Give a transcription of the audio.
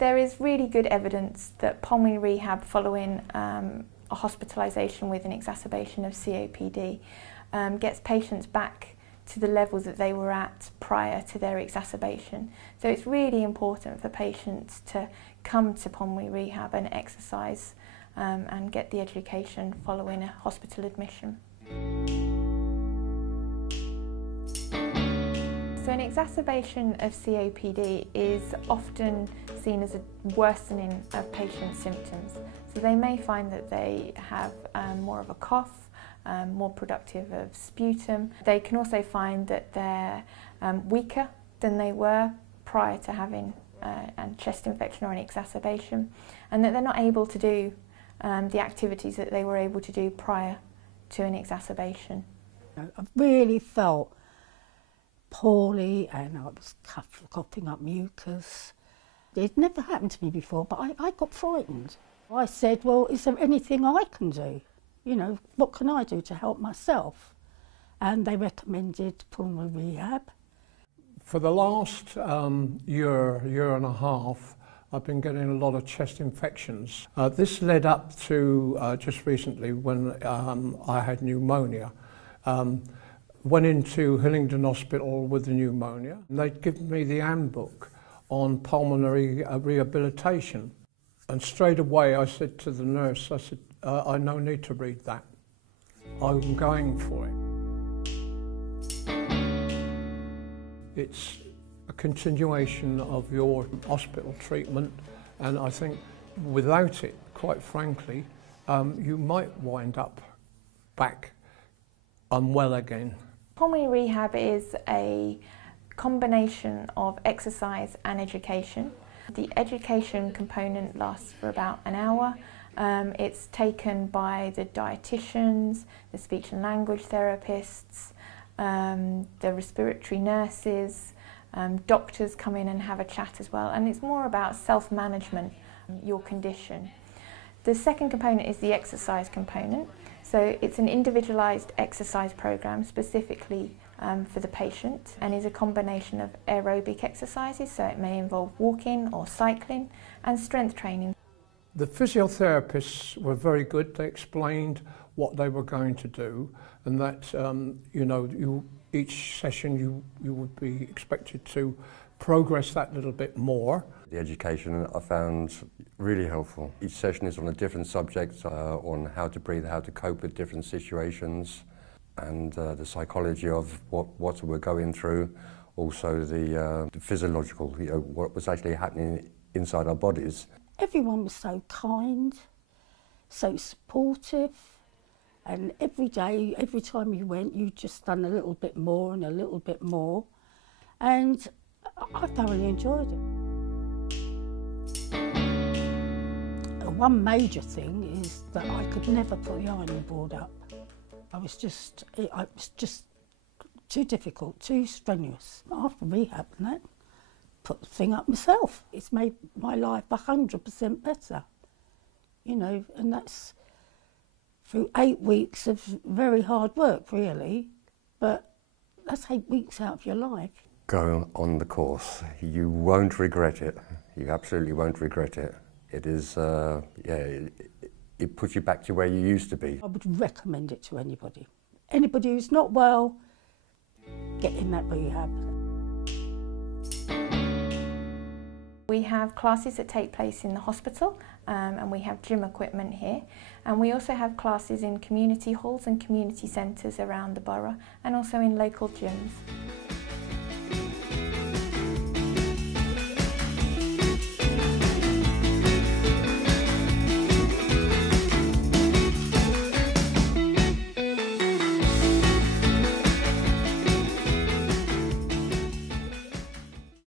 There is really good evidence that pulmonary rehab following a hospitalisation with an exacerbation of COPD gets patients back to the levels that they were at prior to their exacerbation. So it's really important for patients to come to pulmonary rehab and exercise and get the education following a hospital admission. So an exacerbation of COPD is often seen as a worsening of patients' symptoms. So they may find that they have more of a cough, more productive of sputum. They can also find that they're weaker than they were prior to having a chest infection or an exacerbation, and that they're not able to do the activities that they were able to do prior to an exacerbation. I really felt poorly and I was coughing up mucus. It never happened to me before, but I got frightened. I said, well, is there anything I can do? You know, what can I do to help myself? And they recommended pulmonary rehab. For the last year and a half, I've been getting a lot of chest infections. This led up to just recently when I had pneumonia. Went into Hillingdon Hospital with the pneumonia. They'd given me the handbook on pulmonary rehabilitation. And straight away I said to the nurse, I said, I no need to read that. I'm going for it. It's a continuation of your hospital treatment, and I think without it, quite frankly, you might wind up back unwell again. Pulmonary rehab is a combination of exercise and education. The education component lasts for about an hour. It's taken by the dietitians, the speech and language therapists, the respiratory nurses, doctors come in and have a chat as well, and it's more about self-management, your condition. The second component is the exercise component. So it's an individualised exercise programme specifically for the patient, and is a combination of aerobic exercises, so it may involve walking or cycling, and strength training. The physiotherapists were very good. They explained what they were going to do, and that you know, each session you would be expected to progress that little bit more. The education I found really helpful. Each session is on a different subject, on how to breathe, how to cope with different situations, and the psychology of what we're going through, also the physiological, you know, what was actually happening inside our bodies. Everyone was so kind, so supportive, and every day, every time you went, you just done a little bit more and a little bit more, and I thoroughly enjoyed it. One major thing is that I could never put the ironing board up. It was just too difficult, too strenuous. After rehab and that, put the thing up myself. It's made my life 100% better, you know, and that's through 8 weeks of very hard work, really, but that's 8 weeks out of your life. Go on the course. You won't regret it. You absolutely won't regret it. It is, it puts you back to where you used to be. I would recommend it to anybody. Anybody who's not well, get in that rehab. We have classes that take place in the hospital, and we have gym equipment here, and we also have classes in community halls and community centres around the borough, and also in local gyms.